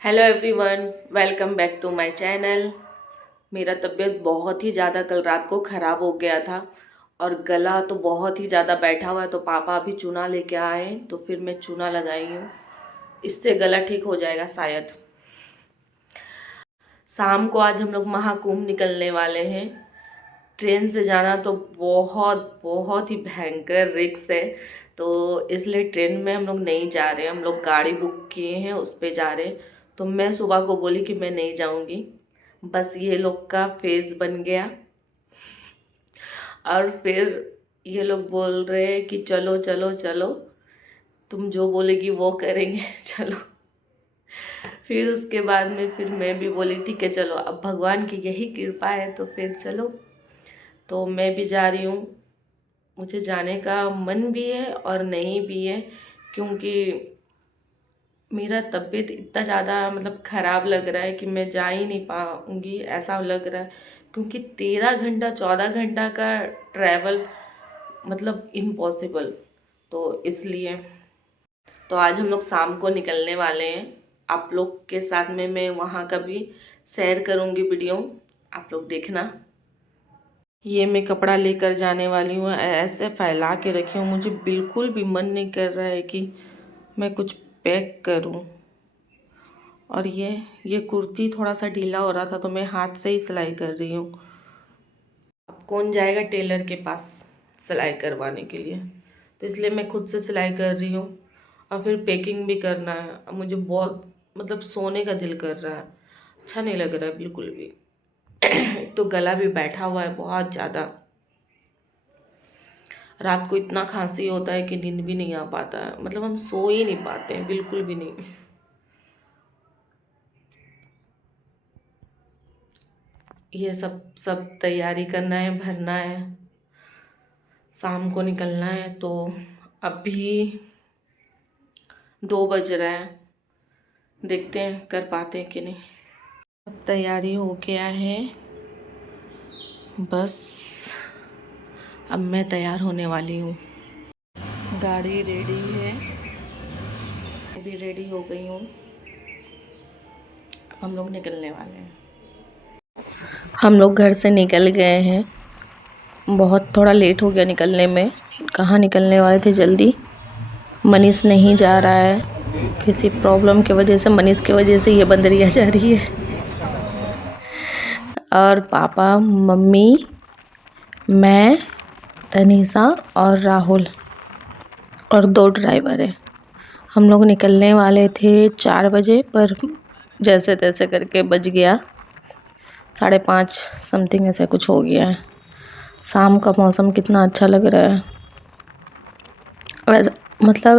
Hello everyone, welcome back to my channel. मेरा तबीयत बहुत ही ज़्यादा कल रात को ख़राब हो गया था और गला तो बहुत ही ज़्यादा बैठा हुआ है। तो पापा अभी चूना लेके आए तो फिर मैं चूना लगाई हूँ, इससे गला ठीक हो जाएगा शायद। शाम को आज हम लोग महाकुंभ निकलने वाले हैं। ट्रेन से जाना तो बहुत बहुत ही भयंकर रिस्क है, तो इसलिए ट्रेन में हम लोग नहीं जा रहे हैं। हम लोग गाड़ी बुक किए हैं, उस पे जा रहे हैं। तो मैं सुबह को बोली कि मैं नहीं जाऊंगी, बस ये लोग का फेस बन गया। और फिर ये लोग बोल रहे हैं कि चलो चलो चलो, तुम जो बोलेगी वो करेंगे चलो। फिर उसके बाद में फिर मैं भी बोली ठीक है चलो, अब भगवान की यही कृपा है तो फिर चलो। तो मैं भी जा रही हूँ। मुझे जाने का मन भी है और नहीं भी है, क्योंकि मेरा तबीयत इतना ज़्यादा ख़राब लग रहा है कि मैं जा ही नहीं पाऊँगी ऐसा लग रहा है। क्योंकि 13 घंटा 14 घंटा का ट्रैवल इम्पॉसिबल। तो इसलिए तो आज हम लोग शाम को निकलने वाले हैं। आप लोग के साथ में मैं वहाँ का भी शेयर करूँगी वीडियो, आप लोग देखना। ये मैं कपड़ा लेकर जाने वाली हूँ, ऐसे फैला के रखी हूँ। मुझे बिल्कुल भी मन नहीं कर रहा है कि मैं कुछ पैक करूँ। और ये कुर्ती थोड़ा सा ढीला हो रहा था तो मैं हाथ से ही सिलाई कर रही हूँ। अब कौन जाएगा टेलर के पास सिलाई करवाने के लिए, तो इसलिए मैं खुद से सिलाई कर रही हूँ। और फिर पैकिंग भी करना है। अब मुझे बहुत सोने का दिल कर रहा है, अच्छा नहीं लग रहा है बिल्कुल भी। एक तो गला भी बैठा हुआ है बहुत ज़्यादा। रात को इतना खांसी होता है कि नींद भी नहीं आ पाता है, हम सो ही नहीं पाते हैं बिल्कुल भी नहीं। ये सब सब तैयारी करना है, भरना है, शाम को निकलना है। तो अभी 2 बज रहा है, देखते हैं कर पाते हैं कि नहीं। सब तैयारी हो गया है, बस अब मैं तैयार होने वाली हूँ। गाड़ी रेडी है, अभी रेडी हो गई हूँ। हम लोग निकलने वाले हैं। हम लोग घर से निकल गए हैं, बहुत थोड़ा लेट हो गया निकलने में। कहाँ निकलने वाले थे जल्दी, मनीष नहीं जा रहा है किसी प्रॉब्लम की वजह से। मनीष की वजह से ये बंदरिया जा रही है। और पापा, मम्मी, मैं, तनीषा और राहुल और 2 ड्राइवर है। हम लोग निकलने वाले थे 4 बजे, पर जैसे तैसे करके बज गया 5:30 समथिंग, ऐसा कुछ हो गया है। शाम का मौसम कितना अच्छा लग रहा है।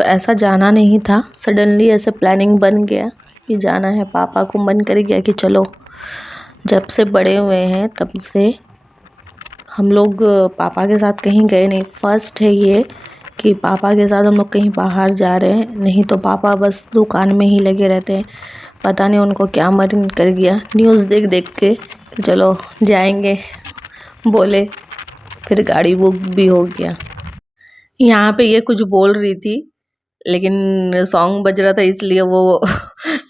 ऐसा जाना नहीं था, सडनली ऐसे प्लानिंग बन गया कि जाना है। पापा को मन कर गया कि चलो। जब से बड़े हुए हैं तब से हम लोग पापा के साथ कहीं गए नहीं। फर्स्ट है ये कि पापा के साथ हम लोग कहीं बाहर जा रहे हैं। नहीं तो पापा बस दुकान में ही लगे रहते हैं। पता नहीं उनको क्या मन कर गया, न्यूज़ देख देख के कि चलो जाएंगे बोले, फिर गाड़ी बुक भी हो गया। यहाँ पे ये कुछ बोल रही थी, लेकिन सॉन्ग बज रहा था इसलिए वो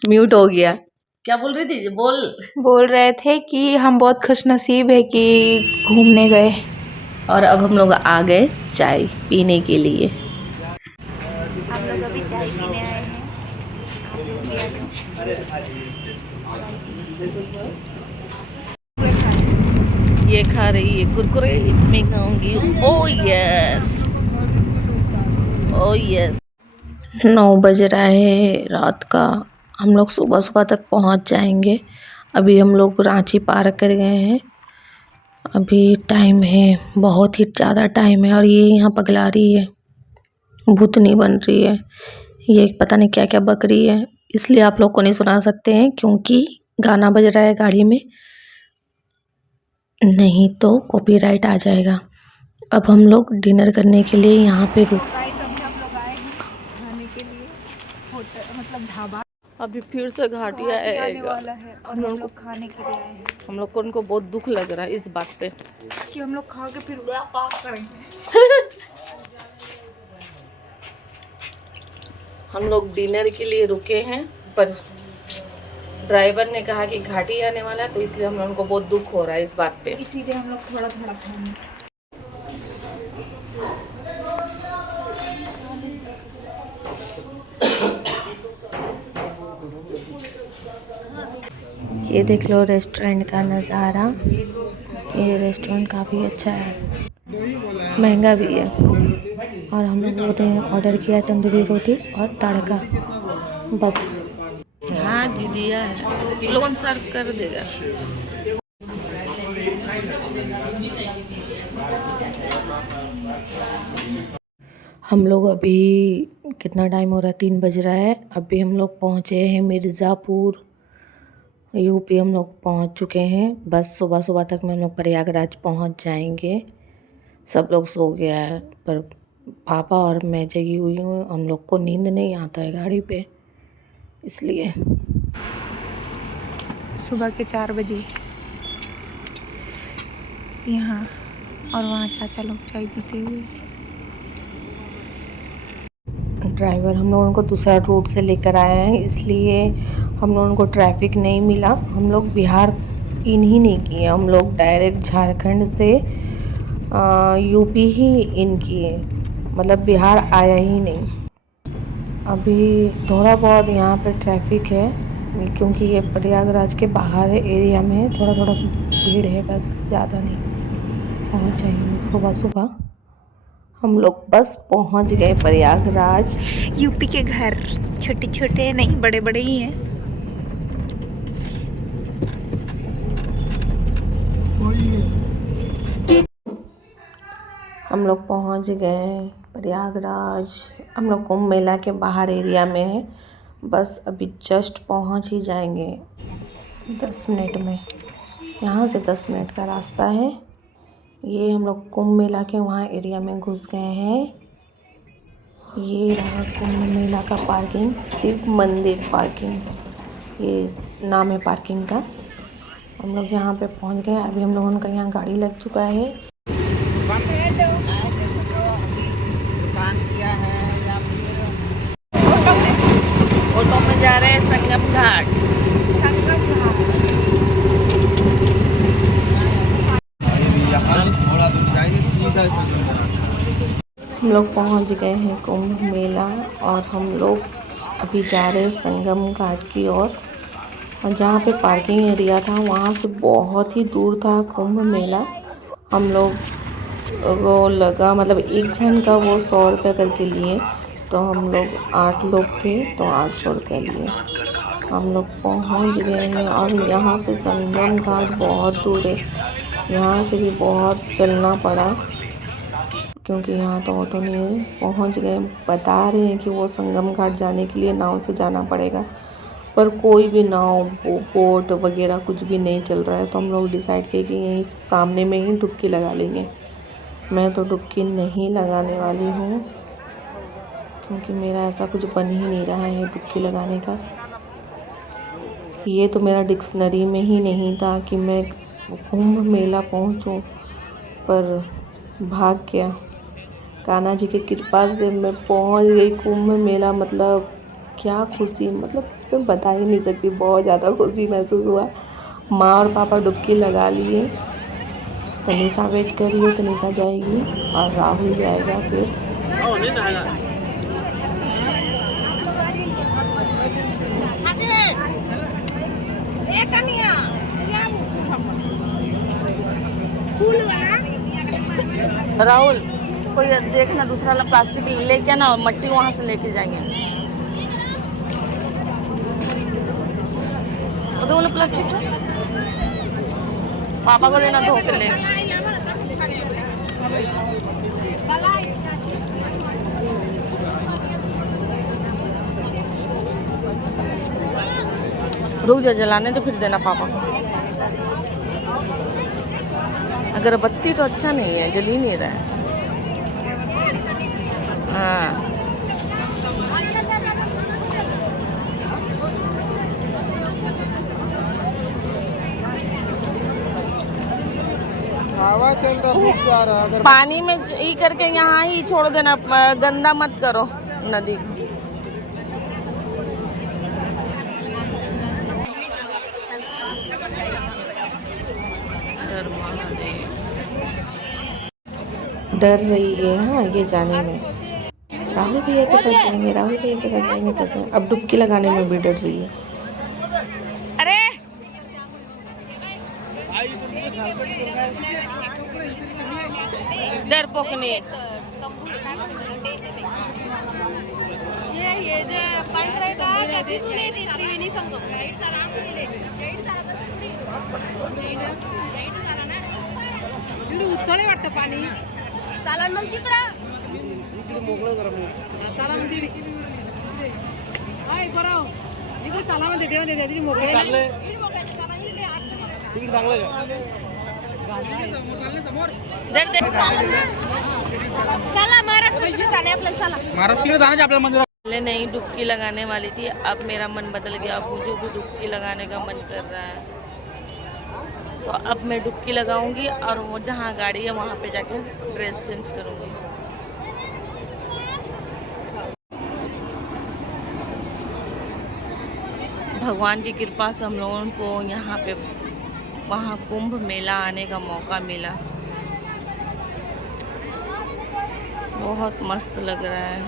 म्यूट हो गया। क्या बोल रही थी? बोल रहे थे कि हम बहुत खुशनसीब है कि घूमने गए। और अब हम लोग आ गए चाय पीने के लिए। हम लोग अभी चाय पीने आए हैं, आप लोग भी आ जाओ। ये खा रही है कुरकुरे, मैं खाऊंगी। ओ यस, ओ यस। 9 बज रहा है रात का। हम लोग सुबह सुबह तक पहुंच जाएंगे। अभी हम लोग रांची पार कर गए हैं। अभी टाइम है, बहुत ही ज़्यादा टाइम है। और ये यहाँ पगला रही है, भूतनी बन रही है। ये पता नहीं क्या क्या बक रही है, इसलिए आप लोग को नहीं सुना सकते हैं क्योंकि गाना बज रहा है गाड़ी में, नहीं तो कॉपीराइट आ जाएगा। अब हम लोग डिनर करने के लिए यहाँ पे रुक। हम लोग आए हैं खाने के लिए, होटल ढाबा। अभी फिर से घाटिया आने वाला है और हम लोग खाने के लिए आए हैं। हम लोग को उनको बहुत दुख लग रहा है इस बात पे कि हम लोग खा के फिर पाप करेंगे। हम लोग डिनर के लिए रुके हैं, पर ड्राइवर ने कहा कि घाटी आने वाला है, तो इसलिए हम लोगों को बहुत दुख हो रहा है इस बात पे। इसीलिए हम लोग थोड़ा थोड़ा खाएंगे। ये देख लो रेस्टोरेंट का नज़ारा। ये रेस्टोरेंट काफ़ी अच्छा है, महंगा भी है। और हम लोगों ने ऑर्डर किया है तंदूरी रोटी और तड़का, बस। हाँ जी दिया है, लोगों सर्व कर देगा। हम लोग अभी कितना टाइम हो रहा है, 3 बज रहा है। अभी हम लोग पहुँचे हैं मिर्ज़ापुर, यूपी हम लोग पहुँच चुके हैं। बस सुबह सुबह तक में हम लोग प्रयागराज पहुँच जाएंगे। सब लोग सो गया है, पर पापा और मैं जगी हुई हूँ। हम लोग को नींद नहीं आता है गाड़ी पे, इसलिए। सुबह के 4 बजे यहाँ, और वहाँ चाचा लोग चाय पीते हुए। ड्राइवर हम लोगों को दूसरा रूट से लेकर आया है, इसलिए हम लोगों को ट्रैफिक नहीं मिला। हम लोग बिहार इन ही नहीं किए, हम लोग डायरेक्ट झारखंड से यूपी ही इन किए, मतलब बिहार आया ही नहीं। अभी थोड़ा बहुत यहाँ पे ट्रैफिक है, क्योंकि ये प्रयागराज के बाहर एरिया में थोड़ा थोड़ा भीड़ है, बस ज़्यादा नहीं। पहुँच जाएंगे सुबह सुबह। हम लोग बस पहुँच गए प्रयागराज। यूपी के घर छोटे छोटे नहीं, बड़े बड़े ही हैं। हम लोग पहुँच गए प्रयागराज। हम लोग कुंभ मेला के बाहर एरिया में है, बस अभी जस्ट पहुँच ही जाएंगे 10 मिनट में। यहाँ से 10 मिनट का रास्ता है। ये हम लोग कुंभ मेला के वहाँ एरिया में घुस गए हैं। ये रहा कुंभ मेला का पार्किंग, शिव मंदिर पार्किंग, ये नाम है पार्किंग का। हम लोग यहाँ पे पहुँच गए। अभी हम लोगों का यहाँ गाड़ी लग चुका है। ऑटो में जा रहे हैं संगम घाट। हम लोग पहुंच गए हैं कुंभ मेला, और हम लोग अभी जा रहे हैं संगम घाट की ओर। और जहाँ पे पार्किंग एरिया था वहाँ से बहुत ही दूर था कुंभ मेला। हम लोग को लगा, मतलब एक जन का वो 100 रुपये करके लिए, तो हम लोग 8 लोग थे तो 800 रुपये लिए। हम लोग पहुँच गए हैं, और यहाँ से संगम घाट बहुत दूर है। यहाँ से भी बहुत चलना पड़ा, क्योंकि यहाँ तो ऑटो नहीं है। पहुँच गए। बता रहे हैं कि वो संगम घाट जाने के लिए नाव से जाना पड़ेगा, पर कोई भी नाव, बोट वगैरह कुछ भी नहीं चल रहा है। तो हम लोग डिसाइड किए कि यहीं सामने में ही डुबकी लगा लेंगे। मैं तो डुबकी नहीं लगाने वाली हूँ, क्योंकि मेरा ऐसा कुछ बन ही नहीं रहा है डुबकी लगाने का। ये तो मेरा डिक्शनरी में ही नहीं था कि मैं कुंभ मेला पहुँचूँ, पर भाग्य कान्हा जी की कृपा से मैं पहुंच गई कुंभ मेला। मतलब क्या खुशी, मतलब मैं बता ही नहीं सकती, बहुत ज़्यादा खुशी महसूस हुआ। माँ और पापा डुबकी लगा लिए। तनीषा वेट कर रही है, तनीषा जाएगी और राहुल जाएगा फिर। राहुल कोई देखना दूसरा वाला प्लास्टिक लेके ना, मट्टी वहाँ से लेके जाएंगे। तो वाला प्लास्टिक पापा को देना, धो के ले। रुक जा, जलाने तो फिर देना पापा को। अगरबत्ती तो अच्छा नहीं है, जल ही नहीं रहा है। हाँ हवा चल रहा, रुक जा रहा। अगर पानी में ई करके यहाँ ही छोड़ देना, गंदा मत करो नदी को। डर रही है हाँ ये जाने में। राहुल भैया के साथ जाएंगे, राहुल भैया के साथ जाएंगे करते हैं। अब डुबकी लगाने में भी डर रही है। अरे डर पोकने ये जो पांढरा का कधी तू नाही त्रिवेणी समजो उतळे वाटतं पाणी चला मग तिकडं चला मग तिकडे हाय बरं इकडे चला मग देव दे दे मोकळे चालले तिकडे चांगलं चला महाराज जाणे आपल्याला चला महाराज तिकडे जाण्याचे आपल्याला मंदिर पहले नहीं डुबकी लगाने वाली थी, अब मेरा मन बदल गया। अब मुझे भी डुबकी लगाने का मन कर रहा है, तो अब मैं डुबकी लगाऊंगी और वो जहाँ गाड़ी है वहाँ पे जाके ड्रेस चेंज करूंगी। भगवान की कृपा से हम लोगों को यहाँ पे वहाँ कुंभ मेला आने का मौका मिला। बहुत मस्त लग रहा है,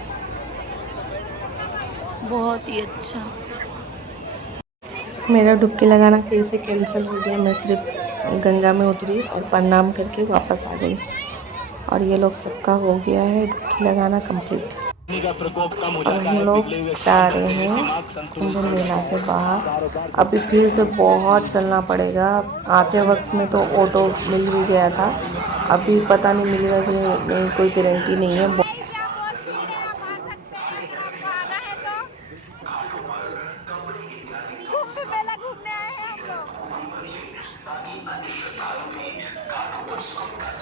बहुत ही अच्छा। मेरा डुबकी लगाना फिर से कैंसिल हो गया। मैं सिर्फ गंगा में उतरी और प्रणाम करके वापस आ गई और ये लोग सबका हो गया है डुबकी लगाना कंप्लीट। और हम लोग जा रहे हैं कुंभ मेला से बाहर। अभी फिर से बहुत चलना पड़ेगा। आते वक्त में तो ऑटो मिल भी गया था, अभी पता नहीं मिलेगा कि नहीं, कोई गारंटी नहीं है।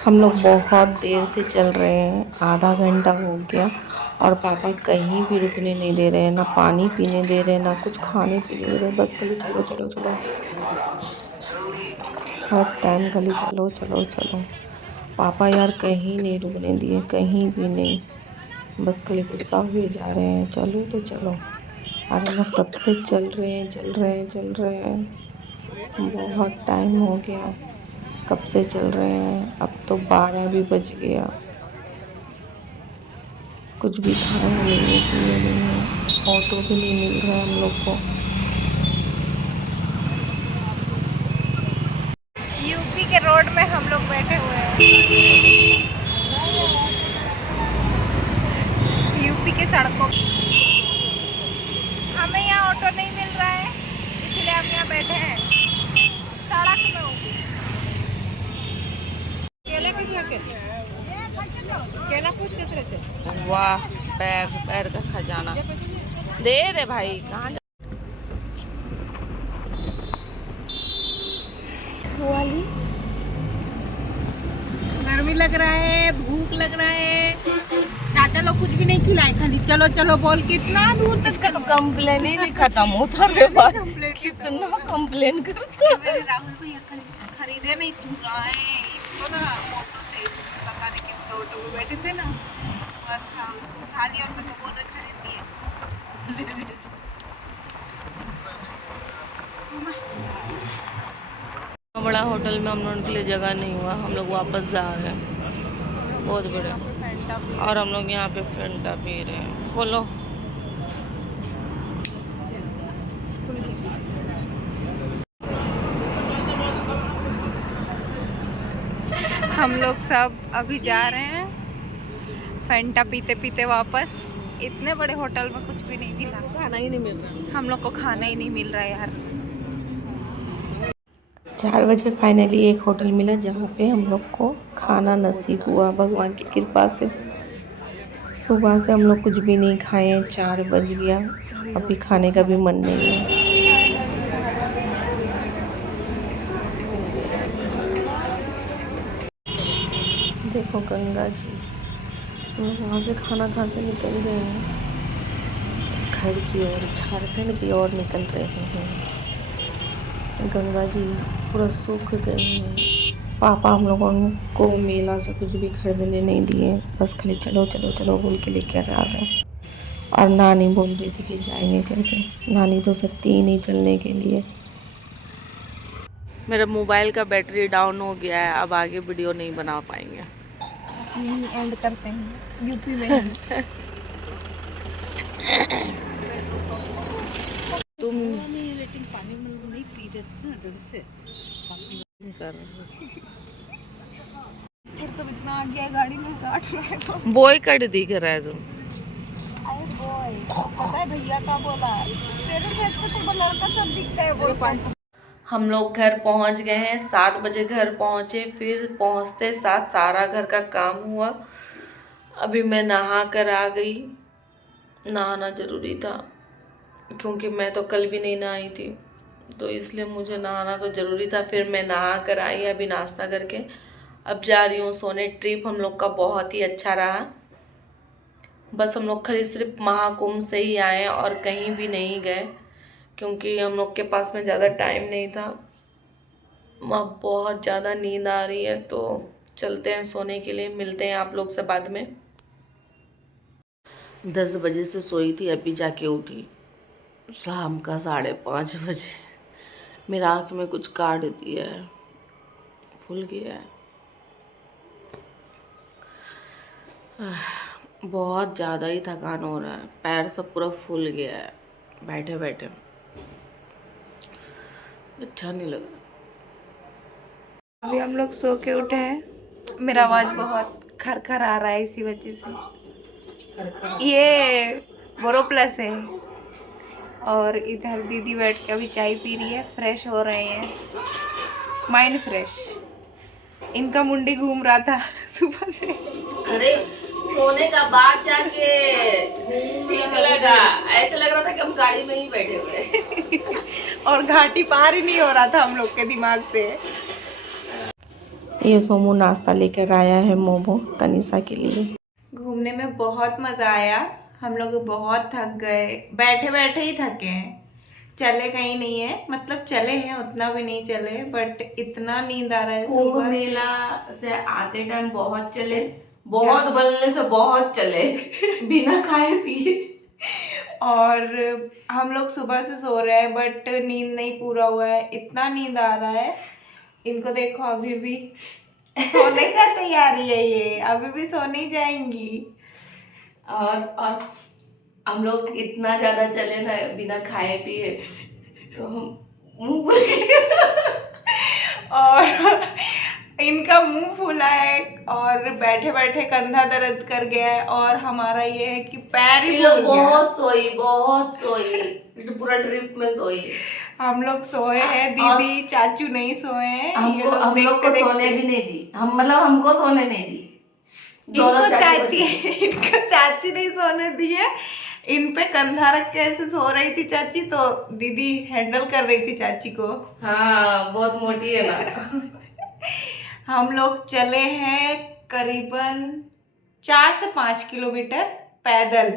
हम लोग बहुत देर से चल रहे हैं, आधा घंटा हो गया और पापा कहीं भी रुकने नहीं दे रहे हैं, ना पानी पीने दे रहे हैं, ना कुछ खाने पीने दे रहे हैं। बस खाली चलो चलो चलो, हर टाइम खाली चलो चलो चलो। पापा यार कहीं नहीं रुकने दिए, कहीं भी नहीं, बस खाली गुस्सा हुए जा रहे हैं। चलो तो चलो। और हम लोग कब से चल रहे हैं चल रहे हैं चल रहे हैं, बहुत टाइम हो गया, कब से चल रहे हैं। अब तो 12 भी बज गया, कुछ भी खाना नहीं है, पीने नहीं है, ऑटो भी नहीं मिल रहा है हम लोग को। यूपी के रोड में हम लोग बैठे हुए हैं, यूपी के सड़कों। हमें यहाँ ऑटो नहीं मिल रहा है, इसलिए हम यहाँ बैठे हैं सड़क में। केले केला कुछ कैसे रहते? वाह, पैर पैर का खजाना दे रे भाई, कहाँ वाली गर्मी लग रहा है, भूख लग रहा है। चाचा लोग कुछ भी नहीं खिलाए, खाली चलो चलो बोल के इतना दूर तक। इसका तो कंप्लेन ही नहीं खत्म होता रे भाई, कितना कंप्लेन करते। मेरे राहुल भैया खरीदे नहीं चुन रहा है इसको ना, ऑटो से पता नहीं किसका ऑटो में बैठे थे ना, और था उसको उठा लिया और मैं तो बोल रहे खरीद दिए। बड़ा होटल में हम लोगों के लिए जगह नहीं हुआ, हम लोग वापस जा रहे हैं, बहुत बड़ा। और हम लोग यहाँ पे फेंटा पी रहे हैं। बोलो हम लोग सब अभी जा रहे हैं फैंटा पीते पीते वापस। इतने बड़े होटल में कुछ भी नहीं मिला, खाना ही नहीं मिल रहा, हम लोग को खाना ही नहीं मिल रहा है यार। 4 बजे फाइनली एक होटल मिला जहाँ पे हम लोग को खाना नसीब हुआ भगवान की कृपा से। सुबह से हम लोग कुछ भी नहीं खाए, 4 बज गया, अभी खाने का भी मन नहीं है। देखो गंगा जी, हम लोग वहाँ से खाना खा के निकल गए हैं, घर की ओर, झारखंड की ओर निकल रहे हैं। गंगा जी पूरा सूख गए हैं। पापा हम लोगों को मेला से कुछ भी खरीदने नहीं दिए, बस खाली चलो चलो चलो बोल के लेकर आ गए। और नानी बोल रही थी कि जाएंगे करके, नानी तो सकती ही नहीं चलने के लिए। मेरा मोबाइल का बैटरी डाउन हो गया है, अब आगे वीडियो नहीं बना पाएंगे। यहीं एंड करते हैं यूपी में ही। तुम लेकिन पानी में नहीं पी रहे थे ना डर से कर सब इतना आ गया है गाड़ी में काट रहा है तो। बॉय कट दिख रहा है तुम। अरे बॉय पता है भैया का बोला तेरे से अच्छा तो लड़का सब दिखता है बोलता है। हम लोग घर पहुंच गए हैं, 7 बजे घर पहुंचे, फिर पहुंचते साथ सारा घर का काम हुआ। अभी मैं नहा कर आ गई। नहाना ज़रूरी था क्योंकि मैं तो कल भी नहीं नहाई थी, तो इसलिए मुझे नहाना तो ज़रूरी था। फिर मैं नहा कर आई, अभी नाश्ता करके अब जा रही हूँ सोने। ट्रिप हम लोग का बहुत ही अच्छा रहा। बस हम लोग खाली सिर्फ महाकुंभ से ही आए और कहीं भी नहीं गए क्योंकि हम लोग के पास में ज़्यादा टाइम नहीं था। अब बहुत ज़्यादा नींद आ रही है तो चलते हैं सोने के लिए। मिलते हैं आप लोग से बाद में। 10 बजे से सोई थी, अभी जाके उठी शाम का 5:30 बजे। मेरा आँख में कुछ काट दिया है, फूल गया है। बहुत ज़्यादा ही थकान हो रहा है, पैर सब पूरा फूल गया है बैठे बैठे, अच्छा नहीं लग रहा। अभी हम लोग सो के उठे हैं। मेरा आवाज बहुत खरखर आ रहा है इसी वजह से। ये बोरोप्लस है। और इधर दीदी बैठ के अभी चाय पी रही है, फ्रेश हो रहे हैं, माइंड फ्रेश। इनका मुंडी घूम रहा था सुबह से। अरे सोने का बाद जाके ठीक लगा, ऐसे लग रहा था कि हम गाड़ी में ही बैठे हुए और घाटी पार ही नहीं हो रहा था हम लोग के दिमाग से। ये सोमू नाश्ता लेकर आया है मोमो तनिषा के लिए। घूमने में बहुत मज़ा आया। हम लोग बहुत थक गए, बैठे बैठे ही थके हैं, चले कहीं नहीं है। मतलब चले हैं, उतना भी नहीं चले, बट इतना नींद आ रहा है। कुंभ सुबह मेला से आते टाइम बहुत चले, बहुत बोलने से बहुत चले बिना खाए पिए। और हम लोग सुबह से सो रहे हैं बट नींद नहीं पूरा हुआ है, इतना नींद आ रहा है। इनको देखो अभी भी सोने का तैयारी है, ये अभी भी सोने ही जाएंगी। और हम लोग इतना ज्यादा चले ना बिना खाए पिए तो हम मुंह फूल गए। और इनका मुंह फूला है और बैठे बैठे कंधा दर्द कर गया है। और हमारा ये है कि पैर ही फूल गया। बहुत सोई पूरा ट्रिप में सोई। हम लोग सोए हैं, दीदी चाचू नहीं सोए हैं। ये लोग हम लोग को सोने भी नहीं दी, हमको सोने नहीं दी। इनको चाची नहीं सोने दी है। इन पे कंधा रख के ऐसे सो रही थी चाची, तो दीदी हैंडल कर रही थी चाची को। हाँ बहुत मोटी है ना। हम लोग चले हैं करीबन 4 से 5 किलोमीटर पैदल।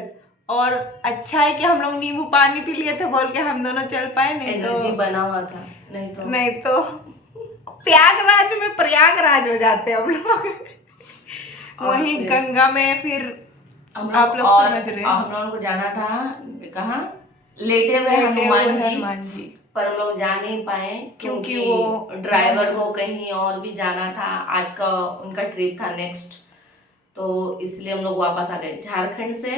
और अच्छा है कि हम लोग नींबू पानी पी लिए थे बोल के हम दोनों चल पाए, नहीं तो बना हुआ था, नहीं तो प्रयागराज में प्रयागराज हो जाते हम लोग। वहीं गंगा में फिर आप लोग समझ रहे हैं। हम लोगों को जाना था कहाँ, लेटे हुए हनुमान जी, पर हम लोग जा नहीं पाए क्योंकि वो ड्राइवर को कहीं और भी जाना था। आज का उनका ट्रिप था नेक्स्ट, तो इसलिए हम लोग वापस आ गए। झारखंड से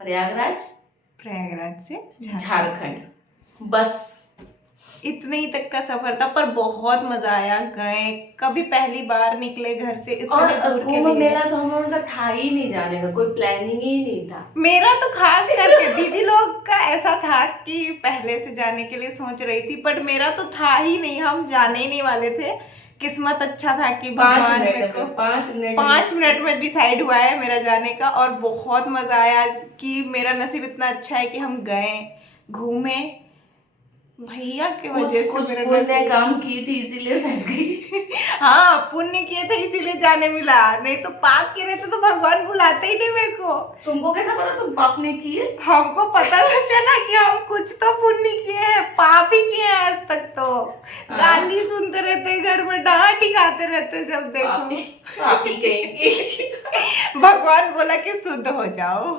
प्रयागराज से झारखंड, बस इतने ही तक का सफर था, पर बहुत मजा आया। गए, कभी पहली बार निकले घर से इतने दूर के लिए। मेला तो हम लोगों का था ही नहीं जाने का, कोई प्लानिंग ही नहीं था। मेरा तो खास करके दीदी लोग का ऐसा था कि पहले से जाने के लिए सोच रही थी, बट मेरा तो था ही नहीं, हम जाने ही नहीं वाले थे। किस्मत अच्छा था कि भगवान मेरे को 5 मिनट में डिसाइड हुआ है मेरा जाने का। और बहुत मजा आया कि मेरा नसीब इतना अच्छा है कि हम गए, घूमे। भैया के वजह से कुछ मेरा पुण्य काम की थी इसीलिए सह गई। हाँ पुण्य किए थे इसीलिए जाने मिला, नहीं तो पाप किए रहते तो भगवान बुलाते ही नहीं मेरे को। तुमको कैसा पता तुम पाप नहीं किए? हमको पता तो चला कि हम कुछ तो पुण्य किए हैं, पाप ही किए हैं आज तक तो। गाली सुनते रहते, घर में डांट ही खाते रहते जब देखो। पापी कहेंगे। भगवान बोला कि शुद्ध हो जाओ।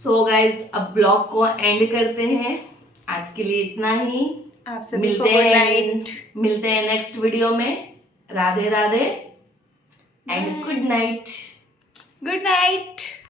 सो गाइस अब ब्लॉग को एंड करते हैं, आज के लिए इतना ही। आप सभी को गुड नाइट। मिलते हैं नेक्स्ट वीडियो में। Radhe Radhe, and good night. Good night.